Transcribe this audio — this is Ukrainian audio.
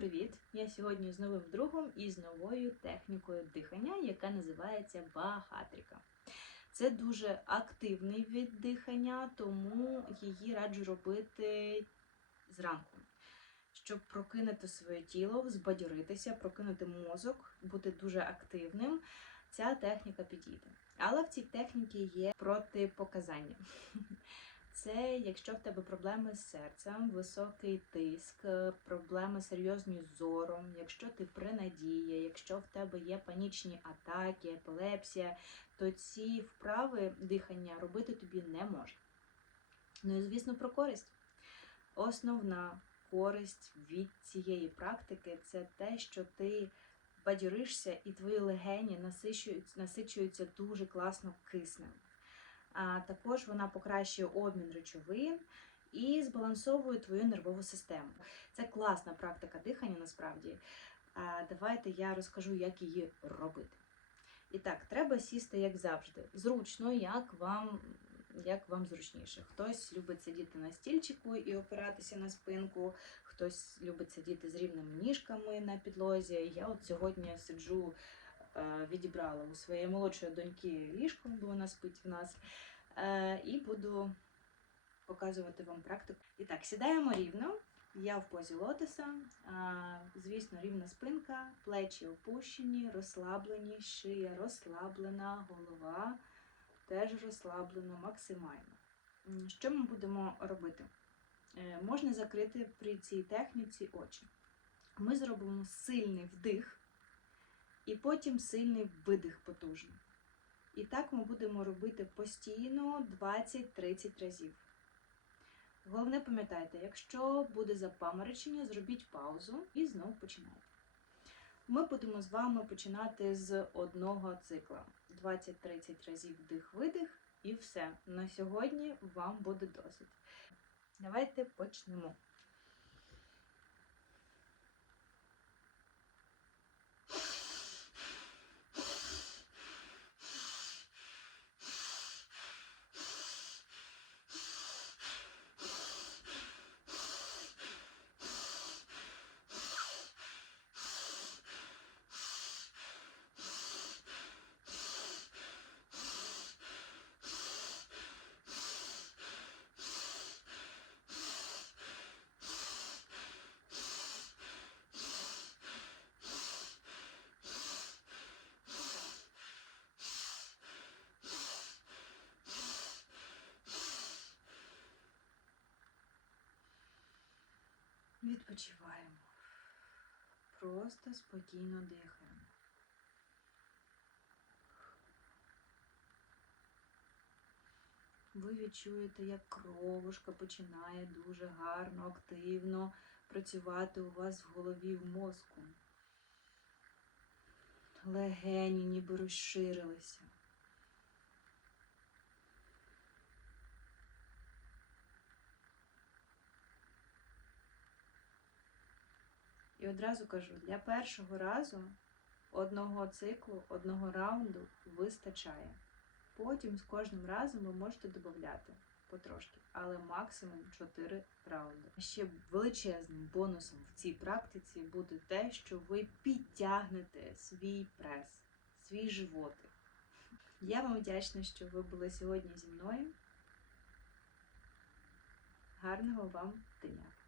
привіт! Я сьогодні з новим другом і з новою технікою дихання, яка називається багатріка. Це дуже активний вид дихання, тому її раджу робити зранку, щоб прокинути своє тіло, збадьоритися, прокинути мозок, бути дуже активним. Ця техніка підійде. Але в цій техніці є протипоказання. Це якщо в тебе проблеми з серцем, високий тиск, е, проблеми серйозні з зором, якщо ти принадія, якщо в тебе є панічні атаки, епілепсія, то ці вправи дихання робити тобі не можна. Ну і звісно, про користь. Основна користь від цієї практики це те, що ти бадьоришся і твої легені насичуються, насичуються дуже класно киснем. Також вона покращує обмін речовин і збалансовує твою нервову систему. Це класна практика дихання насправді. Давайте я розкажу, як її робити. І так, треба сісти, як завжди. Зручно, як вам як вам зручніше. Хтось любить сидіти на стільчику і опиратися на спинку, хтось любить сидіти з рівними ніжками на підлозі. Я от сьогодні сиджу відібрала у своєї молодшої доньки ліжко, бо вона спить в нас. Е, і буду показувати вам практику. І так, сідаємо рівно. Я в позі лотоса. Звісно, рівна спинка, плечі опущені, розслаблені, шия розслаблена, голова теж розслаблена максимально. Що ми будемо робити? Е, можна закрити при цій техніці очі. Ми зробимо сильний вдих і потім сильний видих потужний. І так ми будемо робити постійно 20-30 разів. Головне, пам'ятайте, якщо буде запаморочення, зробіть паузу і знову починайте. Ми будемо з вами починати з одного цикла: 20-30 разів вдих-видих, і все. На сьогодні вам буде досить. Давайте почнемо. Відпочиваємо. Просто спокійно дихаємо. Ви відчуєте, як кровушка починає дуже гарно, активно працювати у вас в голові в мозку. Легені ніби розширилися. І одразу кажу, для першого разу одного циклу, одного раунду вистачає. Потім з кожним разом ви можете додати потрошки, але максимум 4 раунди. Ще величезним бонусом в цій практиці буде те, що ви підтягнете свій прес, свій животик. Я вам вдячна, що ви були сьогодні зі мною. Гарного вам дня!